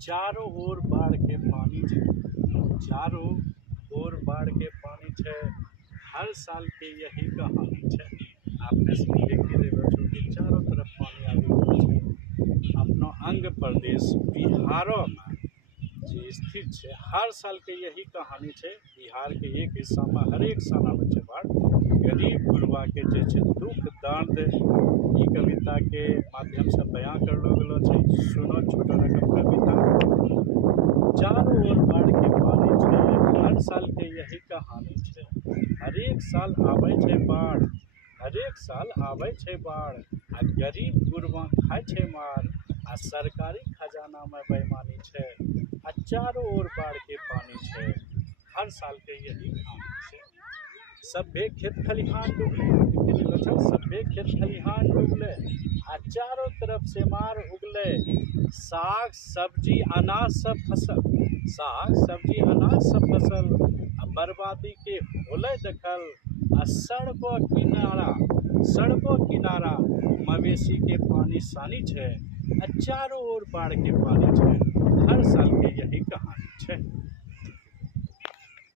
चारों ओर बाढ़ के पानी छे। चारों ओर बाढ़ के पानी छे। हर साल के यही कहानी छे। आपने सुनिए कि चारों तरफ पानी आबि रहल छे। अपना अंग प्रदेश बिहारो में जे स्थित छे, हर साल के यही कहानी छे। बिहार के एक हिस्सा में हरेक साल आवे छे बाढ़। गरीब गुरबा के जे छे दुख दर्द ई कविता के माध्यम से बयां करलो गेलो छे। सुनो छोटा रकम कविता। चारों ओर बाढ़ के पानी छे। हर साल के यही कहानी छे। हरेक साल आवे छे बाढ़। हरेक साल आवे छे बाढ़। आ गरीब गुरबा खाय छे मार। आ सरकारी खजाना में बेईमानी छे। आ चारों ओर बाढ़ के पानी छे। हर साल के यही कहानी छे। सभे खेत खलिहान डूबले। सभे खेत खलिहान डूबले। आ चारों तरफ से मार उगले। साग सब्जी अनाज सब फसल। साग सब्जी अनाज सब फसल। आ बर्बादी के होले देखल। आ सड़कों किनारा मवेशी के पानी सानी छे। आ चारों ओर बाढ़ के पानी छे। हर साल के यही कहानी छे।